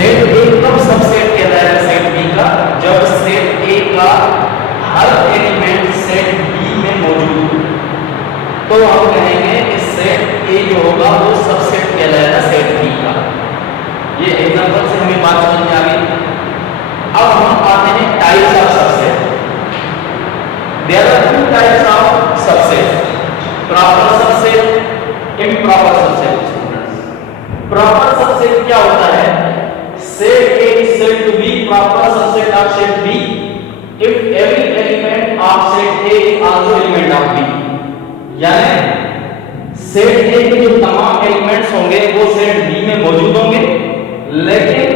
Set ए कब subset कहलाएगा set B का? जब सेट ए का हर एलिमेंट सेट बी में मौजूद हो, तो हम कहेंगे कि सेट ए जो होगा वो सबसेट कहलाएगा सेट बी का। ये एग्जांपल से हमें बात समझ में आ गई। अब हम आते हैं types of subset. There are two types of subset, proper subset, improper subset. Proper subset क्या होता है? Set A is said to be proper subset of set B if every element of set A is also element of B। यानी set A के जो तमाम elements होंगे वो set B में मौजूद होंगे, लेकिन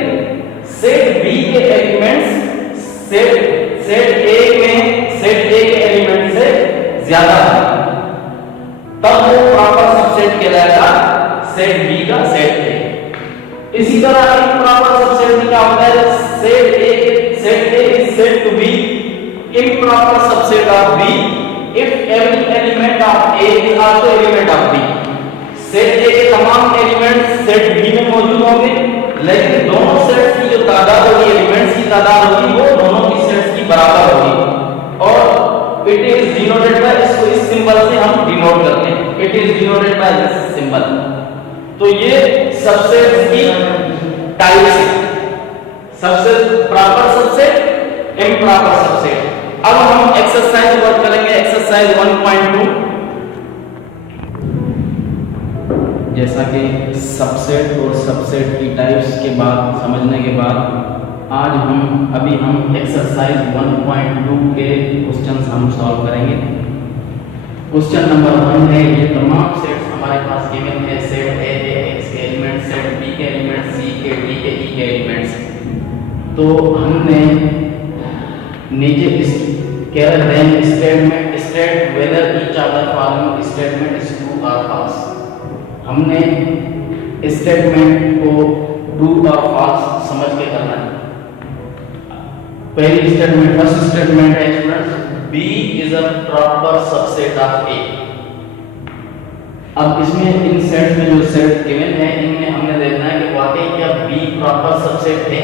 सेट B के एलिमेंट्स सेट A के एलिमेंट से ज्यादा है, तब वो प्रॉपर सबसेट कहलाएगा सेट B का सेट A। इसी तरह इम्प्रॉपर सबसेट में क्या होता है? Set A is said to be improper subset of B if every element of A is also element of B। Set A के तमाम एलिमेंट्स सेट B में मौजूद होंगे, लेकिन दोनों सेट्स की जो तादाद होगी, एलिमेंट्स की तादाद होगी, वो दोनों की सेट्स की बराबर होगी। और इट इज डिनोटेड बाय, इसको इस सिंबल से हम डिनोट करते हैं, it is denoted by this symbol. तो ये सबसेट की टाइप्स है, subset, proper subset, improper subset. अब हम एक्सरसाइज वर्क करेंगे, एक्सरसाइज 1.2। जैसा कि सबसेट और सबसेट की टाइप्स के बाद समझने के बाद आज हम एक्सरसाइज 1.2 के क्वेश्चंस हम सॉल्व करेंगे। क्वेश्चन नंबर 1 है, ये तमाम सेट्स हमारे पास गिवन है, सेट ए एक्स के एलिमेंट्स, सेट बी के एलिमेंट्स, सी के, डी के, ई के एलिमेंट्स। तो हमने नीचे इस कह रहे हैं statement state whether each of the following statement is true और फॉल्स। हमने स्टेटमेंट को ट्रू और फॉल्स समझ के करना है। पहली स्टेटमेंट, फर्स्ट स्टेटमेंट है students, B is a proper subset of A। अब इसमें इन सेट्स में जो सेट गिवन है, इनमें हमने देखना है कि वाकई क्या B प्रॉपर सबसेट है।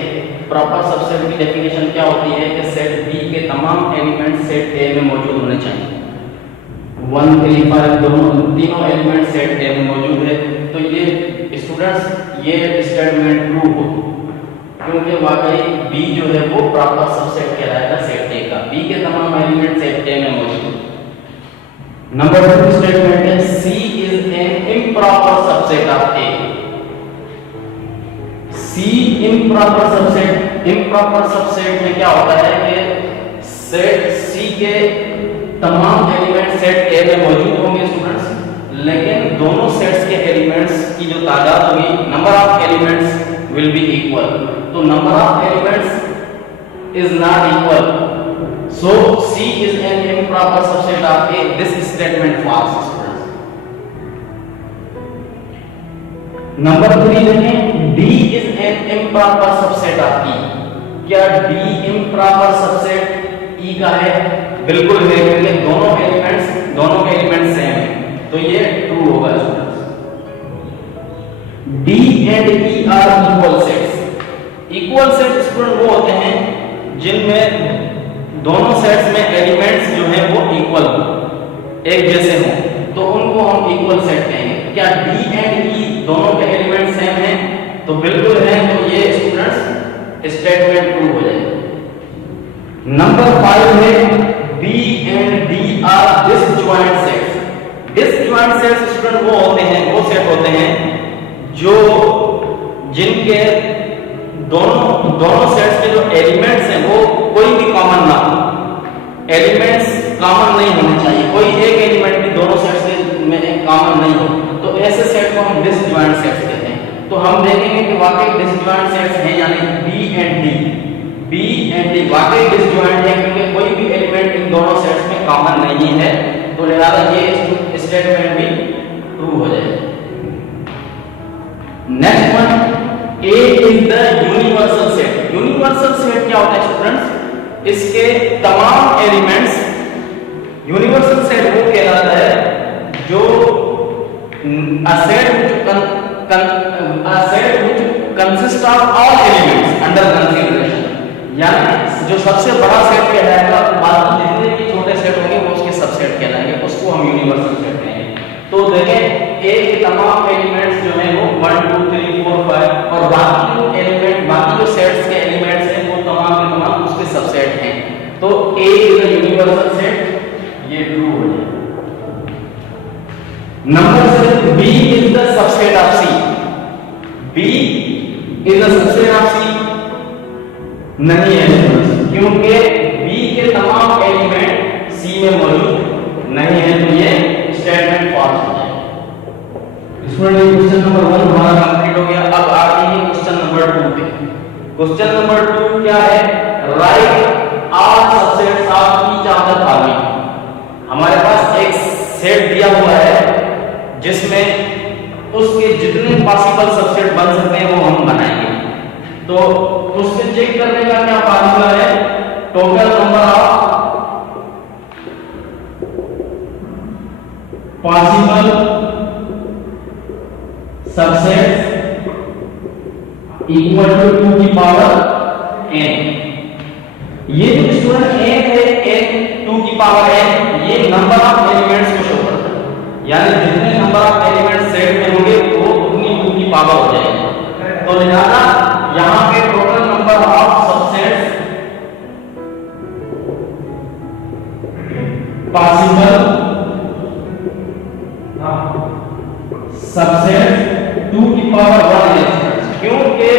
प्रॉपर सबसेट की डेफिनेशन क्या होती है कि सेट B के तमाम एलिमेंट सेट A में मौजूद होने चाहिए। 1 3 5 तीनों एलिमेंट सेट A में मौजूद है। तो ये स्टूडेंट्स ये स्टेटमेंट ट्रू हो, क्योंकि वाकई B जो है वो प्रॉपर सबसेट कहलाएगा सेट A का। B के तमाम एलिमेंट सेट A में मौजूद। नंबर 2 स्टेटमेंट है, C is an improper subset of A। C improper subset में क्या होता है कि सेट C के तमाम एलिमेंट सेट A में मौजूद होंगे स्टूडेंट्स, लेकिन दोनों सेट्स के एलिमेंट्स की जो तादाद होगी, number of elements will be equal. तो number of elements is not equal, so C is an improper subset of A। This statement false students. Number 3 देखें, D is an improper subset of E। क्या D improper subset E का है? बिल्कुल है, क्योंकि दोनों के एलिमेंट्स सेम है, तो ये ट्रू होगा students. D and E are equal sets। Equal set student वो होते हैं जिनमें दोनों सेट्स में एलिमेंट्स जो हैं वो इक्वल हो, एक जैसे हों, तो उनको हम इक्वल सेट कहेंगे। क्या D एंड E दोनों के एलिमेंट सेम हैं? तो बिल्कुल है, तो ये स्टूडेंट्स स्टेटमेंट ट्रू हो जाएगा। नंबर 5 है, B and D are disjoint sets. Disjoint sets student वो सेट होते हैं जो जिनके दोनों सेट्स के जो एलिमेंट्स हैं वो कोई भी कॉमन ना हो, एलिमेंट्स कॉमन नहीं होने चाहिए, कोई एक एलिमेंट भी दोनों सेट्स में कॉमन नहीं हो, तो ऐसे सेट को हम डिसजॉइंट सेट्स कहते हैं। तो हम देखेंगे कि वाकई डिसजॉइंट सेट्स हैं, यानी B एंड D वाकई डिसजॉइंट है, क्योंकि कोई भी एलिमेंट इन दोनों सेट्स में कॉमन नहीं है, तो लिहाजा ये स्टेटमेंट भी ट्रू हो जाएगा। Next one, A is the universal set। Universal set क्या होता है स्टूडेंट्स? इसके तमाम एलिमेंट्स, यूनिवर्सल सेट वो कहलाता है जो a set which consist of all elements under consideration, यानी जो सबसे बड़ा सेट कहलाएगा, बाकी जितने भी छोटे सेट होंगे वो उसके सबसेट कहलाएंगे, उसको हम यूनिवर्सल सेट कहेंगे। तो देखें ए के तमाम एलिमेंट्स जो हैं वो 1 2 3 4 5 और बाकी जो एलिमेंट, बाकी जो सेट्स के एलिमेंट्स हैं वो तमाम के तमाम उसके सबसेट हैं। तो A is a universal set, ये ट्रू हो जाएगा। Number 7, B is the subset of C. B is the subset of C नहीं है स्टूडेंट्स, क्योंकि बी के तमाम एलिमेंट सी में मौजूद नहीं है, तो ये स्टेटमेंट फॉल्स हो जाएगा। स्टूडेंट क्वेश्चन नंबर 1 हमारा कंप्लीट हो गया। अब आते हैं क्वेश्चन नंबर 2 पे। क्वेश्चन नंबर 2 क्या है? Right all subsets of each of the following. हमारे पास एक सेट दिया हुआ है जिसमें उसके जितने पॉसिबल सबसेट बन सकते हैं वो हम बनाएंगे। तो उससे चेक करने का क्या फार्मूला है? Total number of possible subsets equal to 2 की पावर n। ये जो स्टूडेंट n है, n 2 की पावर n, ये नंबर ऑफ एलिमेंट्स को शो करता है, यानी जितने नंबर ऑफ एलिमेंट्स सेट में होंगे वो उतनी 2 की पावर हो जाएगी। तो लिहाजा यहां पे total number of subsets possible subset 2 की पावर 1 है, क्योंकि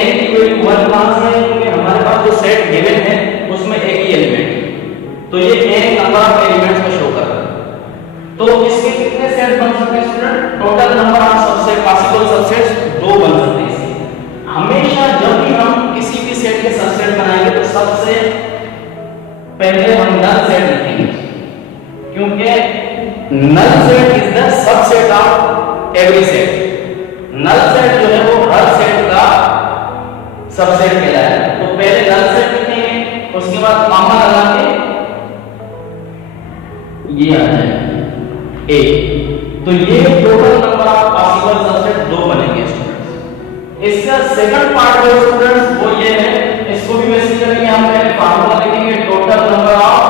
n की वैल्यू 1 कहां से है? क्योंकि हमारे पास जो सेट गिवन है उसमें एक ही एलिमेंट है, तो ये n नंबर ऑफ एलिमेंट्स को शो कर रहा है। तो इसके कितने सेट बन सकते हैं student? Total number of subset possible subsets 2 बन सकते हैं। हमेशा जब भी हम किसी भी सेट के सबसेट बनाएंगे तो सबसे पहले हम नल सेट लिखेंगे, क्योंकि null set is the subset of every set. Null set जो है वो हर सेट का सबसेट कहलाएगा। तो पहले नल सेट लिखेंगे, उसके बाद कॉमा लगा के ये आ जाएगा ए। तो ये total number of possible subset 2 बनेंगे स्टूडेंट्स। इसका सेकंड पार्ट जो स्टूडेंट्स वो ये है, इसको भी वैसे करेंगे, हम पहले फार्मूला लिखेंगे टोटल नंबर ऑफ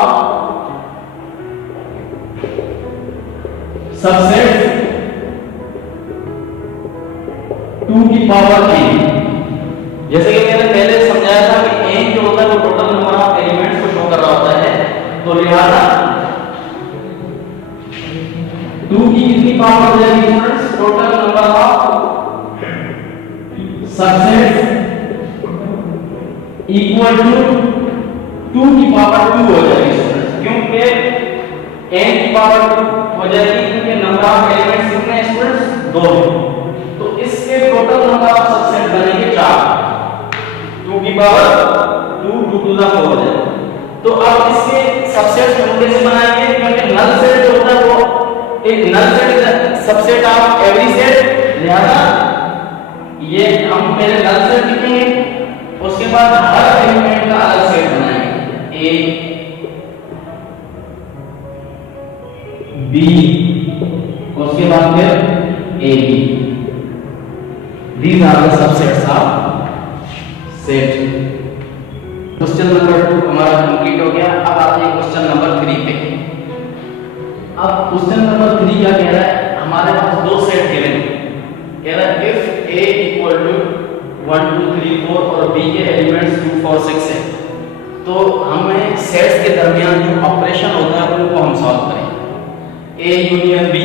सबसेट 2 की पावर n। जैसे कि मैंने पहले समझाया था कि n जो होता है वो टोटल नंबर ऑफ एलिमेंट्स को शो कर रहा होता है, तो लिहाजा 2 की कितनी पावर हो जाएगी students? Total number of subset equal to 2 की पावर 2 हो जाएगी स्टूडेंट्स, क्योंकि n की पावर 2 हो जाएगी, क्योंकि नंबर ऑफ एलिमेंट्स कितने हैं स्टूडेंट्स? 2 हैं। तो इसके टोटल नंबर ऑफ सबसेट बनेंगे 4, 2 की पावर 2 2 टू द 4 हो जाएगा। तो अब इसके सबसेट्स हम कैसे बनाएंगे? क्योंकि नल सेट जो होता है वो एक null set is subset of every set, लिहाजा ये हम पहले नल सेट लिखेंगे, उसके बाद हर एलिमेंट का अलग सेट बनाएंगे, ए बी, उसके बाद फिर A B. These are the subsets of set। Question number 2 हमारा कंप्लीट हो गया। अब आते हैं क्वेश्चन नंबर 3 पे। अब क्वेश्चन नंबर 3 क्या कह रहा है? हमारे पास 2 सेट गिवन हैं, कह रहा है इफ a इक्वल टू 1 2 3 4 और b के एलिमेंट्स 2 4 6 है, तो हमें सेट्स के दरमियान जो ऑपरेशन होता है उनको हम सॉल्व करेंगे। a union b,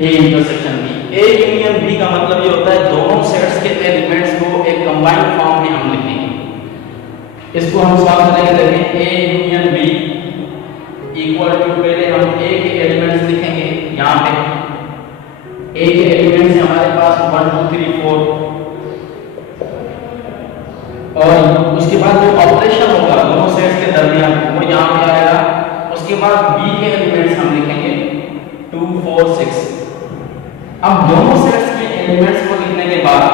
a intersection b। a union b का मतलब ये होता है दोनों सेट्स के एलिमेंट्स को एक कंबाइंड फॉर्म में हम लिखेंगे। इसको हम सॉल्व करेंगे। देखिए a union b equal to, पहले हम a के एलिमेंट्स लिखेंगे, यहां पे a के एलिमेंट्स है हमारे पास 1 2 3 4, और उसके बाद जो ऑपरेशन होगा दोनों सेट्स के दरमियान वो यहां पे आएगा। उसके बाद b के एलिमेंट्स हम लिखेंगे 2 4 6। अब दोनों सेट्स के एलिमेंट्स को लिखने के बाद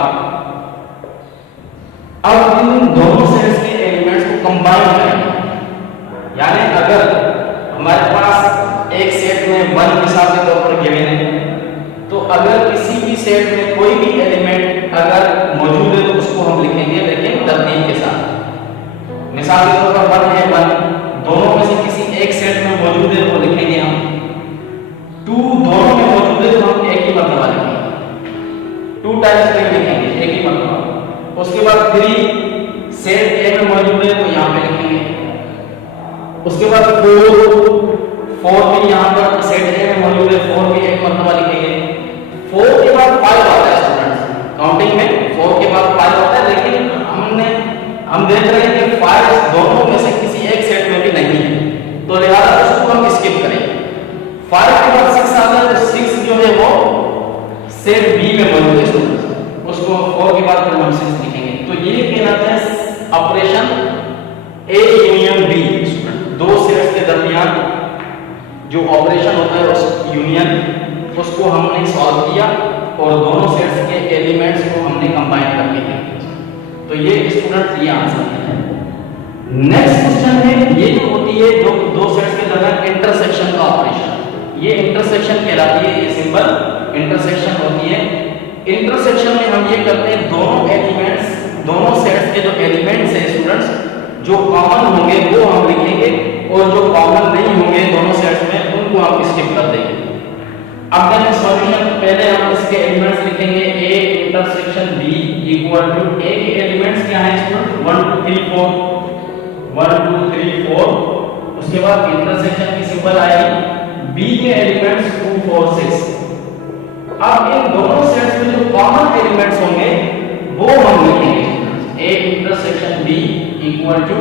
अब इन दोनों सेट्स के एलिमेंट्स को कंबाइन करेंगे, यानी अगर हमारे पास एक सेट में 1 मिसाल के तौर पर गिवन है, तो अगर किसी भी सेट में कोई भी एलिमेंट अगर मौजूद है तो मिसाल के तौर पर 1 है 1, दोनों में से किसी एक सेट में मौजूद है वो लिखेंगे हम। 2 दोनों में मौजूद है तो हम एक ही मर्तबा लिखेंगे, 2 टाइम्स नहीं लिखेंगे, एक ही मर्तबा। उसके बाद 3 सेट ए में मौजूद है तो यहाँ पे लिखेंगे। उसके बाद 4 भी यहाँ पर सेट ए में मौजूद है, 4 भी एक मर्तबा लिखेंगे। 4 के बाद 5 आता है स्टूडेंट्स, काउंटिंग में 4 के बाद 5 आता है, लेकिन हम देख रहे हैं कि 5 दोनों में से किसी एक सेट में भी नहीं है, तो लिहाजा उसको हम स्किप करेंगे। 5 के बाद 6 आता है, तो 6 जो है वो सेट बी में मौजूद है स्टूडेंट्स, उसको 4 के बाद फिर हम 6 लिखेंगे। तो ये कहलाता है operation A union B student. दो सेट्स के दरमियान जो ऑपरेशन होता है उस यूनियन उसको हमने सॉल्व किया और दोनों सेट्स के एलिमेंट्स को हमने कंबाइन करके किया। तो ये स्टूडेंट ये आंसर है। नेक्स्ट क्वेश्चन है, ये होती है जो दो सेट्स के दरमियान इंटरसेक्शन का ऑपरेशन। ये इंटरसेक्शन कहलाती है, ये सिंबल इंटरसेक्शन होती है। इंटरसेक्शन में हम ये करते हैं दोनों एलिमेंट्स, दोनों सेट्स के जो एलिमेंट्स हैं स्टूडेंट्स, जो कॉमन होंगे वो हम लिखेंगे और जो कॉमन नहीं होंगे दोनों सेट्स में उनको हम स्किप कर देंगे। अब देखें सॉल्यूशन, पहले हम इसके एलिमेंट्स लिखेंगे a intersection b equal to a के एलिमेंट्स क्या हैं स्टूडेंट 1 2 3 4 1 2 3 4। उसके बाद इंटरसेक्शन की सिंबल आएगी, b के एलिमेंट्स 2 4 6। अब इन दोनों सेट्स में जो कॉमन एलिमेंट्स होंगे वो हम लिखेंगे a intersection b equal to,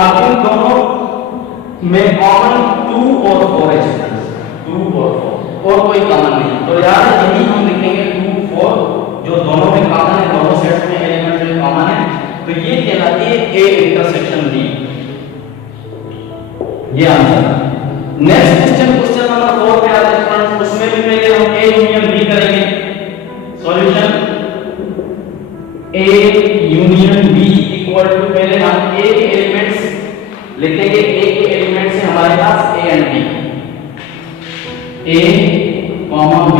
अब इन दोनों में कॉमन 2 और 4 है स्टूडेंट्स, 2 और 4 और कोई कॉमन नहीं, तो यार यही हम लिखेंगे 2 4 जो दोनों में कॉमन है, दोनों सेट्स में एलिमेंट जो कॉमन है, तो ये कहलाती है a इंटरसेक्शन b। ये answer. Next question, question number 4 पे आते हैं फ्रेंड्स, उसमें भी पहले हम a यूनियन b करेंगे। Solution a union b equal to, पहले हम a के एलिमेंट्स लिखेंगे, a के एलिमेंट्स है हमारे पास a and b, a comma b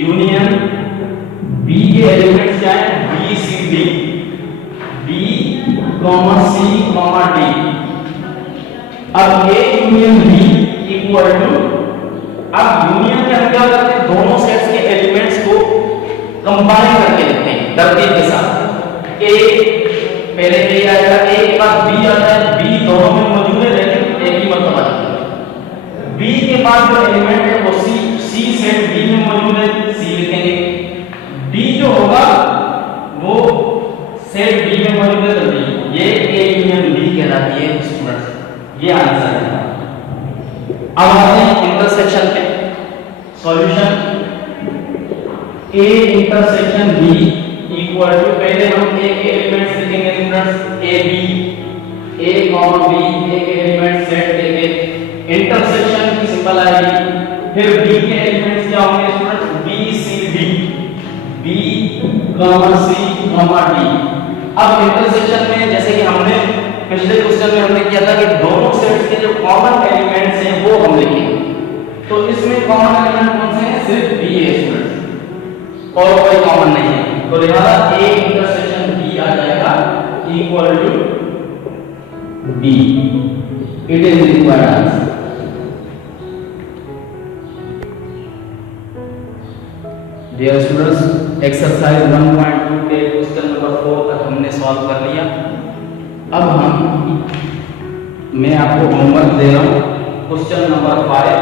union b के एलिमेंट्स क्या है b c d, b comma c comma d। अब a union b equal to, अब यूनियन में हम क्या करते हैं दोनों सेट्स के एलिमेंट्स को कंबाइन करके लिखते हैं तरतीब के साथ। a पहले a आएगा, a के बाद b आता है, b दोनों में मौजूद है लेकिन एक ही मर्तबा लिखेंगे। b के बाद जो एलिमेंट है वो c सेट b में मौजूद है, c लिखेंगे। d जो होगा वो सेट b में मौजूद है तो d, ये a यूनियन b कहलाती है स्टूडेंट्स। ये आंसर है। अब आते हैं इंटरसेक्शन पे। Solution a intersection b equal to, पहले हम a के एलिमेंट्स लिखेंगे students, a b, a comma b, a के एलिमेंट सेट लेके इंटरसेक्शन की सिंबल आएगी, फिर b के एलिमेंट्स क्या होंगे students b c d, b c d। अब इंटरसेक्शन में जैसे कि हमने पिछले क्वेश्चन में हमने किया था कि दोनों सेट्स के जो कॉमन एलिमेंट्स हैं वो हम लिखेंगे, तो इसमें कॉमन एलिमेंट कौन से हैं, सिर्फ b है स्टूडेंट्स और कोई कॉमन नहीं है, तो लिहाजा a इंटरसेक्शन b आ जाएगा equal to b। It is required answer. Dear students, exercise 1.2 के क्वेश्चन नंबर 4 तक हमने सॉल्व कर लिया। अब मैं आपको होमवर्क दे रहा हूं, question number 5,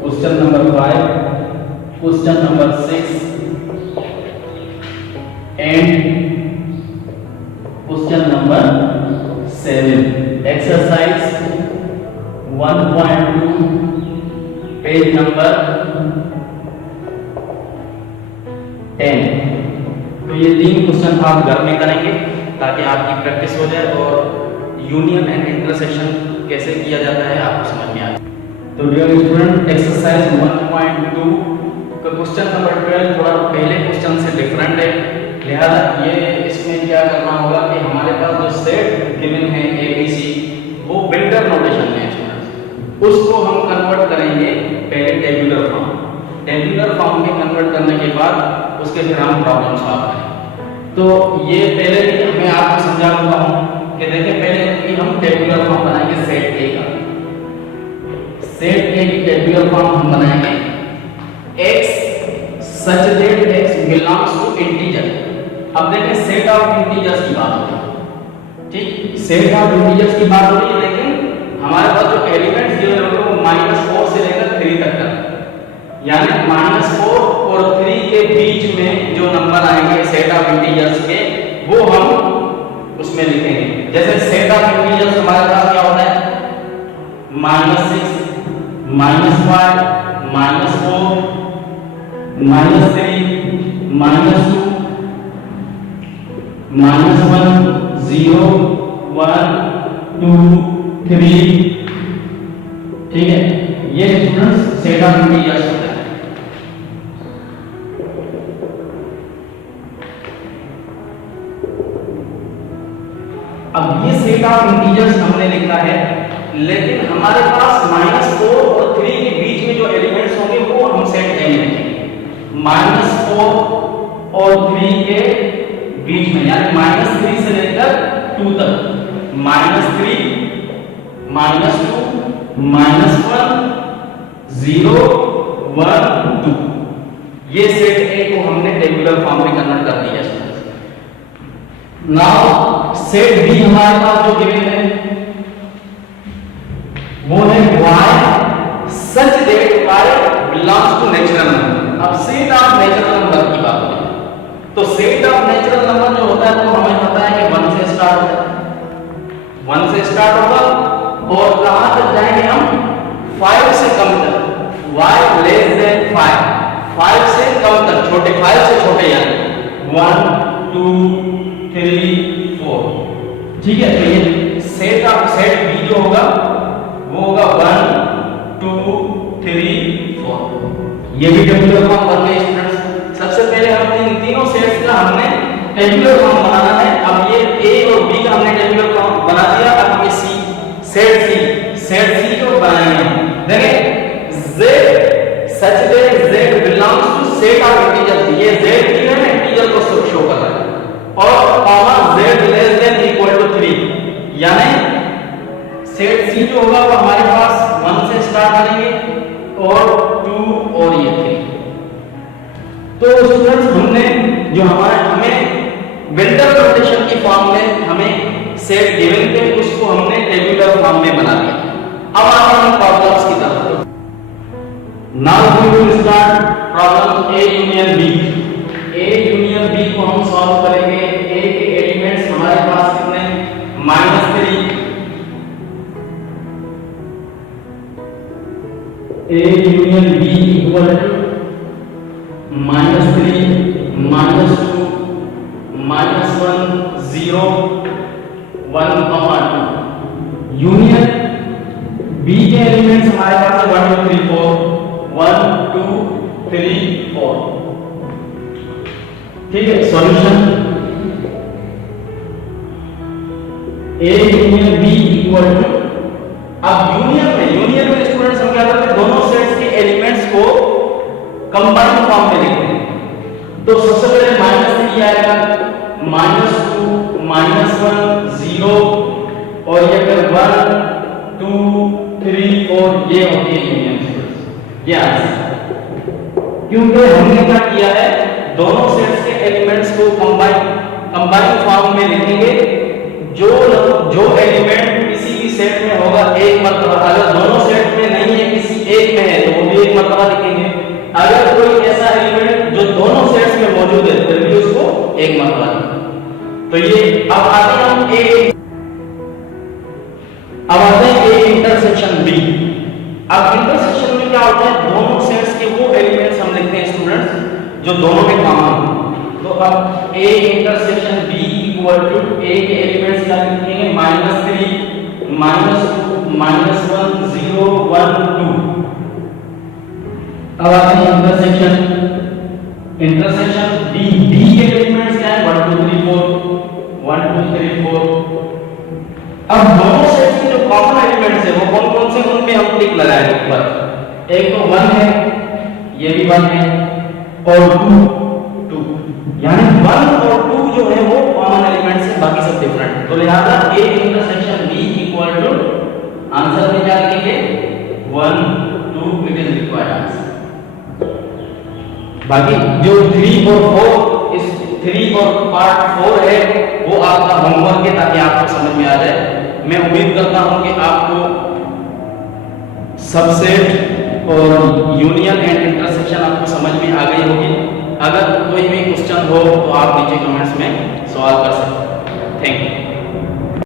question number 5, question number 6 and question number 7। Exercise 1.2 page number 10। तो ये 3 क्वेश्चन आप घर में करेंगे ताकि आपकी प्रैक्टिस हो जाए और यूनियन एंड इंटरसेक्शन कैसे किया जाता है आपको समझ में आ जाए। तो डियर स्टूडेंट, एक्सरसाइज 1.2 का क्वेश्चन नंबर 12 थोड़ा पहले क्वेश्चन से डिफरेंट है, लिहाजा ये इसमें क्या करना होगा कि हमारे पास जो सेट गिवन है ABC वो बिल्डर नोटेशन में है स्टूडेंट्स, उसको हम कन्वर्ट करेंगे पहले टेबुलर फॉर्म। टेबुलर फॉर्म में कन्वर्ट करने के बाद उसके फिर हम प्रॉब्लम सॉल्व करेंगे। तो ये पहले मैं आपको समझा दूंगा हूं कि देखिए पहले कि हम टेबुलर फॉर्म बनाएंगे सेट ए का। सेट ए की टेबुलर फॉर्म हम बनाएंगे x such that x belongs to integer। अब देखें सेट ऑफ इंटीजर्स की बात हो रही है, ठीक, सेट ऑफ इंटीजर्स की बात हो रही है, लेकिन हमारे पास जो एलिमेंट्स दिए हुए हैं वो -4 से लेकर 3 तक का, यानी -4 और 3 के बीच में जो नंबर आएंगे सेट ऑफ इंटीजर्स के वो हम उसमें लिखेंगे। जैसे सेट ऑफ इंटीजर्स हमारे पास क्या होता है, -6 -5 -4 -3 -2 -1 0 1 2 3, ठीक है, ये स्टूडेंट्स सेट ऑफ इंटीजर्स होता है। अब ये सेट ऑफ इंटीजर्स हमने लिखा है, लेकिन हमारे पास -4 और 3 के बीच में जो एलिमेंट्स होंगे वो हम सेट ए में लिखेंगे। -4 और 3 के बीच में, यानी -3 से लेकर 2 तक, -3 -2 -1 0 1 2, ये सेट ए को हमने टेबुलर फॉर्म में कन्वर्ट कर दिया है। नाउ सेट बी हमारे पास जो गिवन है वो है y such that y belongs to natural number। अब सेट ऑफ नेचुरल नंबर की बात है, तो सेट ऑफ नेचुरल नंबर जो होता है तो हमें पता है कि 1 से स्टार्ट होता है, 1 से स्टार्ट होगा और कहां तक जाएंगे हम, 5 से कम तक, y less than 5 से कम तक, छोटे 5 से छोटे, यानी 1 2 3 4, ठीक है। तो ये सेट बी जो होगा वो होगा 1 2 3 4, ये भी टेबुलर फॉर्म बन गए स्टूडेंट्स। सबसे पहले हमने इन तीनों सेट्स का हमने टेबुलर फॉर्म बनाना है। अब ये ए और बी का हमने टेबुलर फॉर्म बना दिया, अब ये सी, सेट सी जो बनाएंगे, देखिए z such that z belongs to set of integers, ये z भी है ना, इंटीजर को शो कर रहा है, और comma z less than equal to 3, यानी सेट सी जो होगा वो हमारे पास 1 से स्टार्ट करेंगे और 2 और ये 3। तो स्टूडेंट्स हमने जो हमें वेक्टर रोटेशन की फॉर्म में हमें सेट गिवन थे उसको हमने टेबुलर फॉर्म में बना दिया। अब आते हैं प्रॉब्लम्स की तरफ। Now we will start problem A union B. A union B को हम सॉल्व करेंगे। ए के एलिमेंट्स हमारे पास कितने, -3, A union B equal to -3 -2 -1 0 1 2। Union B के एलिमेंट्स हमारे पास है 1 2 3 4, 1 2 3 4, ठीक है। Solution A union B equal to, अब यूनियन में स्टूडेंट्स हम क्या करते हैं, दोनों सेट्स के एलिमेंट्स को कंबाइन फॉर्म में लिखते हैं। तो सबसे पहले -3 आएगा, -2 -1 0 और ये फिर 1 2 3 4, ये होती है यूनियन स्टूडेंट्स। ये आंसर, क्योंकि हमने क्या किया है, दोनों सेट्स के एलिमेंट्स को कंबाइन फॉर्म में लिखेंगे। जो एलिमेंट किसी भी सेट में होगा एक मर्तबा, अगर दोनों सेट में नहीं है किसी एक में है तो वो भी एक मर्तबा लिखेंगे। अगर कोई ऐसा एलिमेंट जो दोनों सेट्स में मौजूद है फिर भी उसको एक मर्तबा लिखेंगे। तो ये अब आते हैं हम ए इंटरसेक्शन बी। अब इंटरसेक्शन में क्या होता है, दोनों सेट्स के वो एलिमेंट्स हम लिखते हैं स्टूडेंट्स जो दोनों में कॉमन हो। तो अब A intersection B equal to, A के एलिमेंट्स क्या लिखेंगे, -3 -2 -1 0 1 2। अब आते हैं इंटरसेक्शन बी के एलिमेंट्स क्या है, 1 2 3 4 1 2 3 4। अब दोनों सेट्स के जो कॉमन एलिमेंट्स है वो कौन कौन से, उनमें हम टिक लगाएंगे ऊपर। एक तो 1 है, ये भी 1 है, और 2 2, यानी 1 और 2 जो है वो कॉमन एलिमेंट है, बाकी सब डिफरेंट। तो लिहाजा A intersection B equal to answer में क्या लिखेंगे 1 2, इट इज रिक्वायर्ड आंसर। बाकी जो 3 और 4, इस 3 और पार्ट 4 है वो आपका होमवर्क है, ताकि आपको समझ में आ जाए। मैं उम्मीद करता हूं कि आपको सबसेट और यूनियन एंड इंटरसेक्शन आपको समझ में आ गई होगी। अगर कोई भी क्वेश्चन हो तो आप नीचे कमेंट्स में सवाल कर सकते हैं। Thank you.